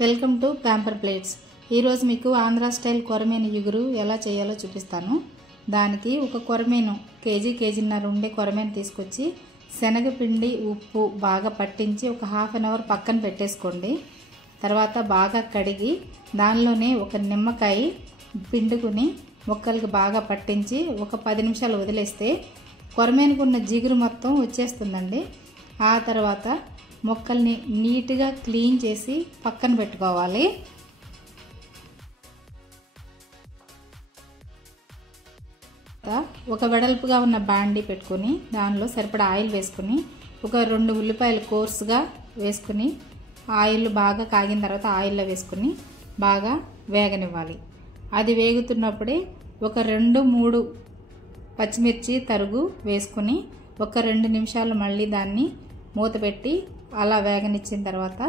Welcome to pamper plates. ఈరోజు మీకు Andhra style కొరమేను ఇగురు ఎలా చేయాలో చూపిస్తాను. దానికి ఒక కొరమేను కేజీన్నర ఉండే కొరమేను తీసుకొచ్చి శనగపిండి ఉప్పు బాగా పట్టించి ఒక హాఫ్ అన్ అవర్ పక్కన పెట్టేసుకోండి. తర్వాత బాగా కడిగి దానిలోనే ఒక నిమ్మకాయ పిండుకుని ముక్కలకి బాగా పట్టించి ఒక 10 నిమిషాలు వదిలేస్తే కొరమేనుకున్న జిగురు మొత్తం వచ్చేస్తుందండి. ఆ తర్వాత ముక్కల్ని నీట్గా క్లీన్ చేసి పక్కన పెట్టుకోవాలి. ఒక వెడల్పుగా ఉన్న బాండి పెట్టుకుని దానిలో సరిపడా ఆయిల్ వేసుకుని ఒక 2 ఉల్లిపాయలు కోర్సుగా వేసుకుని ఆయిల్ బాగా కాగిన తర్వాత ఆయిల్లో వేసుకుని బాగా వేగనివ్వాలి. అది వేగుతున్నప్పుడే ఒక 2-3 పచ్చిమిర్చి తరుగు వేసుకుని ఒక 2 నిమిషాలు మళ్ళీ దాన్ని మూత పెట్టి అలా వేగనిచ్చిన తర్వాత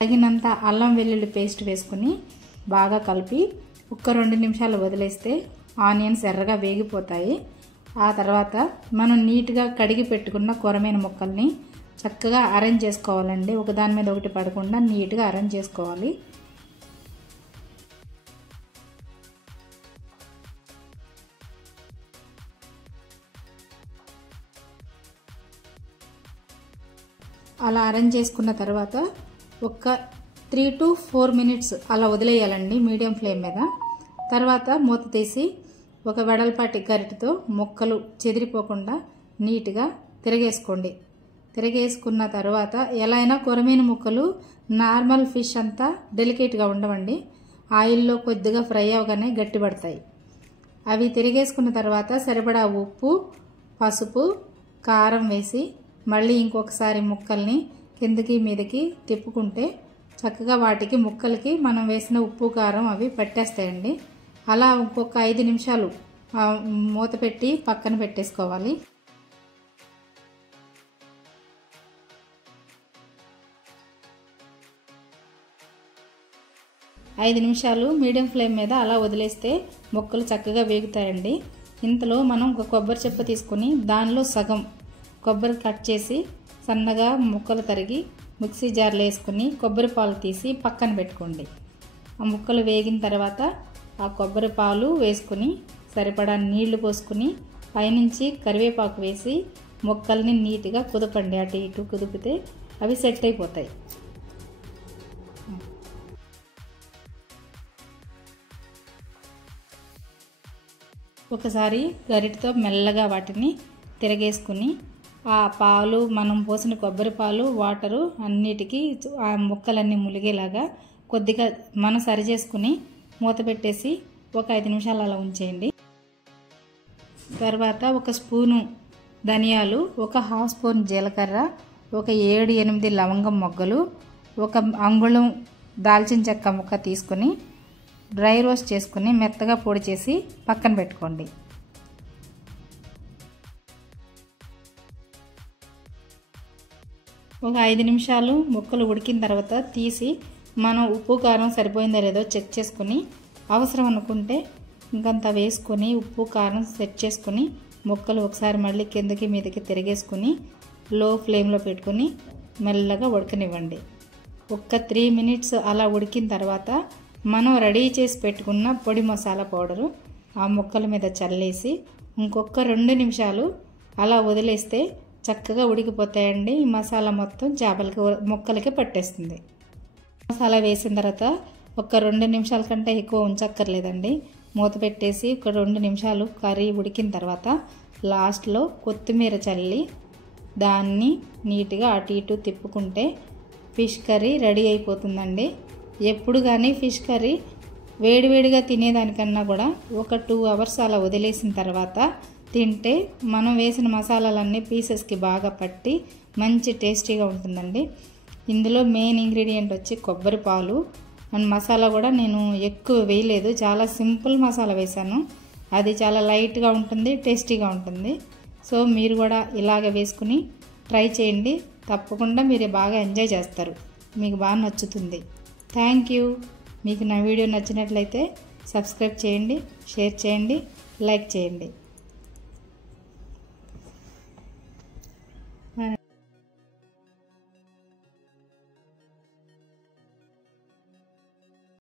తగినంత అల్లం వెల్లుల్లి పేస్ట్ వేసుకుని బాగా కలిపి ఒక 2 నిమిషాలు వదిలేస్తే ఆనియన్స్ ఎర్రగా వేగిపోతాయి. ఆ తర్వాత మనం నీట్గా కడిగి పెట్టుకున్న కొరమేను ముక్కల్ని చక్కగా అరేంజ్ చేసుకోవాలండి. ఒకదాని మీద ఒకటి పడకుండా నీట్గా అరేంజ్ చేసుకోవాలి. అలా అరేంజ్ చేసుకున్న తర్వాత ఒక 3 to 4 మినిట్స్ అలా వదిలేయాలండి మీడియం ఫ్లేమ్ మీద. తర్వాత మూత తీసి ఒక వెడల్పాటి గరిటెతో ముక్కలు చెదిరిపోకుండా నీట్గా తిరగేసుకోండి. తిరగేసుకున్న తర్వాత ఎలా అయినా కొరమేను ముక్కలు నార్మల్ ఫిష్ అంతా డెలికేట్గా ఉండవండి. ఆయిల్లో కొద్దిగా ఫ్రై అవగానే గట్టిపడతాయి. అవి తిరిగేసుకున్న తర్వాత సరిపడా ఉప్పు, పసుపు, కారం వేసి మళ్ళీ ఇంకొకసారి ముక్కల్ని కిందకి మీదకి తిప్పుకుంటే చక్కగా వాటికి ముక్కలకి మనం వేసిన ఉప్పు కారం అవి పట్టేస్తాయండి. అలా ఇంకొక 5 నిమిషాలు మూత పెట్టి పక్కన పెట్టేసుకోవాలి. ఐదు నిమిషాలు మీడియం ఫ్లేమ్ మీద అలా వదిలేస్తే ముక్కలు చక్కగా వేగుతాయండి. ఇంతలో మనం ఒక కొబ్బరి చెప్ప తీసుకుని దానిలో సగం కొబ్బరి కట్ చేసి సన్నగా ముక్కలు తరిగి మిక్సీ జార్లో వేసుకుని కొబ్బరి పాలు తీసి పక్కన పెట్టుకోండి. ఆ ముక్కలు వేగిన తర్వాత ఆ కొబ్బరి పాలు వేసుకుని సరిపడా నీళ్లు పోసుకుని పైనుంచి కరివేపాకు వేసి ముక్కల్ని నీట్గా కుదపండి. అటు ఇటు కుదిపితే అవి సెట్ అయిపోతాయి. ఒకసారి గరిటతో మెల్లగా వాటిని తిరగేసుకుని ఆ పాలు మనం పోసిన కొబ్బరి పాలు వాటరు అన్నిటికీ ఆ ముక్కలన్నీ ములిగేలాగా కొద్దిగా మనం సరి చేసుకుని మూత పెట్టేసి ఒక 5 నిమిషాలు అలా ఉంచేయండి. తర్వాత ఒక స్పూను ధనియాలు, ఒక హాఫ్ స్పూన్ జీలకర్ర, ఒక 7-8 లవంగం మొగ్గలు, ఒక అంగుళం దాల్చిన చెక్క ముక్క తీసుకుని డ్రై రోస్ట్ చేసుకుని మెత్తగా పొడి చేసి పక్కన పెట్టుకోండి. ఒక 5 నిమిషాలు ముక్కలు ఉడికిన తర్వాత తీసి మనం ఉప్పు కారం సరిపోయిందో లేదో చెక్ చేసుకుని అవసరం అనుకుంటే ఇంకంత వేసుకొని ఉప్పు కారం సెట్ చేసుకుని ముక్కలు ఒకసారి మళ్ళీ కిందకి మీదకి తిరిగేసుకుని లో ఫ్లేమ్లో పెట్టుకుని మెల్లగా ఉడకనివ్వండి. ఒక 3 మినిట్స్ అలా ఉడికిన తర్వాత మనం రెడీ చేసి పెట్టుకున్న పొడి మసాలా పౌడరు ఆ ముక్కల మీద చల్లేసి ఇంకొక 2 నిమిషాలు అలా వదిలేస్తే చక్కగా ఉడికిపోతాయండి. ఈ మసాలా మొత్తం చేపలకి ముక్కలకి పట్టేస్తుంది. మసాలా వేసిన తర్వాత ఒక 2 నిమిషాల కంటే ఎక్కువ ఉంచక్కర్లేదండి. మూత పెట్టేసి ఒక 2 నిమిషాలు కర్రీ ఉడికిన తర్వాత లాస్ట్లో కొత్తిమీర చల్లి దాన్ని నీట్గా అటు ఇటు తిప్పుకుంటే ఫిష్ కర్రీ రెడీ అయిపోతుందండి. ఎప్పుడు కానీ ఫిష్ కర్రీ వేడివేడిగా తినేదానికన్నా కూడా ఒక 2 అవర్స్ అలా వదిలేసిన తర్వాత తింటే మనం వేసిన మసాలాలన్నీ పీసెస్కి బాగా పట్టి మంచి టేస్టీగా ఉంటుందండి. ఇందులో మెయిన్ ఇంగ్రీడియంట్ వచ్చి కొబ్బరి పాలు అండ్ మసాలా కూడా నేను ఎక్కువ వేయలేదు, చాలా సింపుల్ మసాలా వేసాను. అది చాలా లైట్గా ఉంటుంది, టేస్టీగా ఉంటుంది. సో మీరు కూడా ఇలాగ వేసుకుని ట్రై చేయండి, తప్పకుండా మీరు బాగా ఎంజాయ్ చేస్తారు. మీకు బాగా నచ్చుతుంది. Thank you. మీకు నా వీడియో నచ్చినట్లయితే సబ్స్క్రైబ్ చేయండి, షేర్ చేయండి, లైక్ చేయండి.